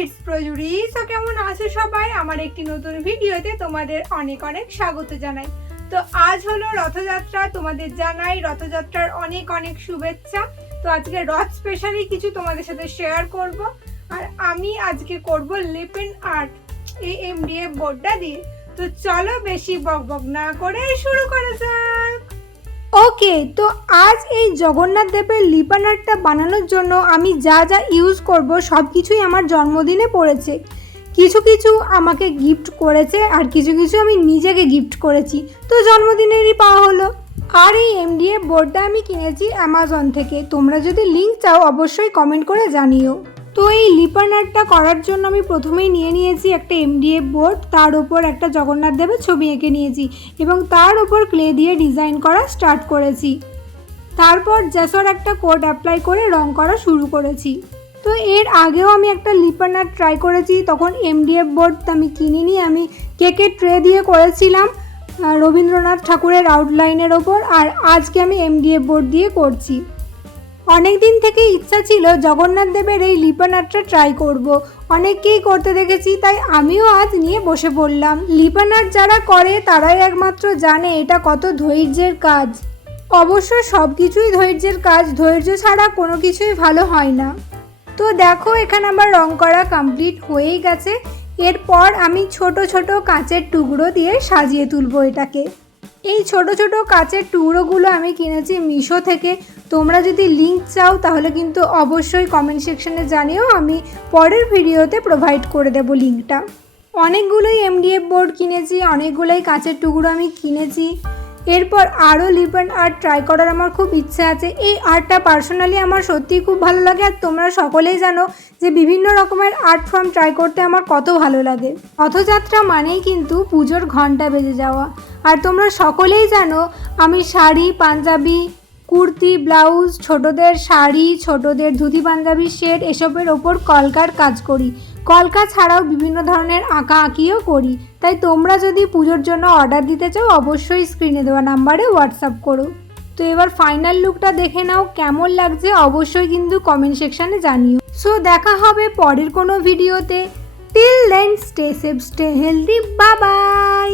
It's প্রজুরি। So কেমন আছো সবাই? আমার একটি নতুন ভিডিওতে তোমাদের অনেক অনেক স্বাগত জানাই। তো আজ হলো রথযাত্রা, তোমাদের জানাই রথযাত্রার অনেক অনেক শুভেচ্ছা। তো আজকে রথ স্পেশালি কিছু তোমাদের সাথে শেয়ার করব। আর আমি আজকে করব লিপেন আর্ট এই এমডিএফ বোর্ডটা দিয়ে। তো চলো বেশি বকবক না করে শুরু করা যাক। ওকে, তো আজ এই জগন্নাথ দেবের লিপেন আর্টটা বানানোর জন্য আমি যা যা ইউজ করব সব কিছুই আমার জন্মদিনে পড়েছে। কিছু কিছু আমাকে গিফট করেছে আর কিছু কিছু আমি নিজেকে গিফট করেছি, তো জন্মদিনেরই পাওয়া হলো। আর এই এমডিএফ বোর্ডটা আমি কিনেছি অ্যামাজন থেকে। তোমরা যদি লিঙ্ক চাও অবশ্যই কমেন্ট করে জানিও। তো এই লিপেন আর্টটা করার জন্য আমি প্রথমেই নিয়ে নিয়েছি একটা এমডিএফ বোর্ড, তার ওপর একটা জগন্নাথ দেবের ছবি এঁকে নিয়েছি এবং তার ওপর ক্লে দিয়ে ডিজাইন করা স্টার্ট করেছি। তারপর জেসর একটা কোট অ্যাপ্লাই করে রং করা শুরু করেছি। তো এর আগেও আমি একটা লিপেন আর্ট ট্রাই করেছি, তখন এমডিএফ বোর্ড আমি কিনিনি, আমি কেকের ট্রে দিয়ে করেছিলাম রবীন্দ্রনাথ ঠাকুরের আউটলাইনের ওপর। আর আজকে আমি এমডিএফ বোর্ড দিয়ে করছি। অনেক দিন থেকে ইচ্ছা ছিল জগন্নাথ দেবের এই লিপেন আর্টটা ট্রাই করব। অনেককেই করতে দেখেছি, তাই আমিও আজ নিয়ে বসে পড়লাম। লিপেন আর্ট যারা করে তারাই একমাত্র জানে এটা কত ধৈর্যের কাজ। অবশ্য সব কিছুই ধৈর্যের কাজ, ধৈর্য ছাড়া কোনো কিছুই ভালো হয় না। তো দেখো এখানে আমার রং করা কমপ্লিট হয়েই গেছে। এরপর আমি ছোট ছোট কাঁচের টুকরো দিয়ে সাজিয়ে তুলবো এটাকে। এই ছোট ছোট কাঁচের টুকরোগুলো আমি কিনেছি মিশো থেকে। তোমরা যদি লিঙ্ক চাও তাহলে কিন্তু অবশ্যই কমেন্ট সেকশনে জানিও, আমি পরের ভিডিওতে প্রোভাইড করে দেবো লিঙ্কটা। অনেকগুলোই এমডিএফ বোর্ড কিনেছি, অনেকগুলোই কাঁচের টুকরো আমি কিনেছি। এরপর আরও লিপেন আর্ট ট্রাই করার আমার খুব ইচ্ছে আছে। এই আর্টটা পার্সোনালি আমার সত্যিই খুব ভালো লাগে। আর তোমরা সকলেই জানো যে বিভিন্ন রকমের আর্ট ফর্ম ট্রাই করতে আমার কত ভালো লাগে। রথযাত্রা মানেই কিন্তু পুজোর ঘন্টা বেজে যাওয়া। আর তোমরা সকলেই জানো আমি শাড়ি, পাঞ্জাবি, কুর্তি, ব্লাউজ, ছোটদের শাড়ি, ছোটদের ধুতি পাঞ্জাবি সেট এসবের ওপর কলকার কাজ করি। কলকা ছাড়াও বিভিন্ন ধরনের আঁকা আঁকিও করি। তাই তোমরা যদি পুজোর জন্য অর্ডার দিতে চাও অবশ্যই স্ক্রিনে দেওয়া নাম্বারে হোয়াটসঅ্যাপ করো। তো এবার ফাইনাল লুকটা দেখে নাও, কেমন লাগছে অবশ্যই কিন্তু কমেন্ট সেকশানে জানিও। সো দেখা হবে পরের কোনো ভিডিওতে। Till then stay safe, stay healthy, bye by.